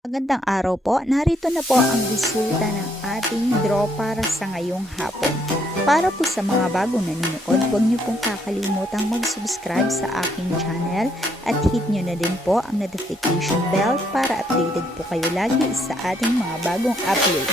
Magandang araw po. Narito na po ang resulta ng ating draw para sa ngayong hapon. Para po sa mga bagong nanonood, huwag niyo pong kakalimutang mag-subscribe sa aking channel at hit niyo na din po ang notification bell para updated po kayo lagi sa ating mga bagong upload.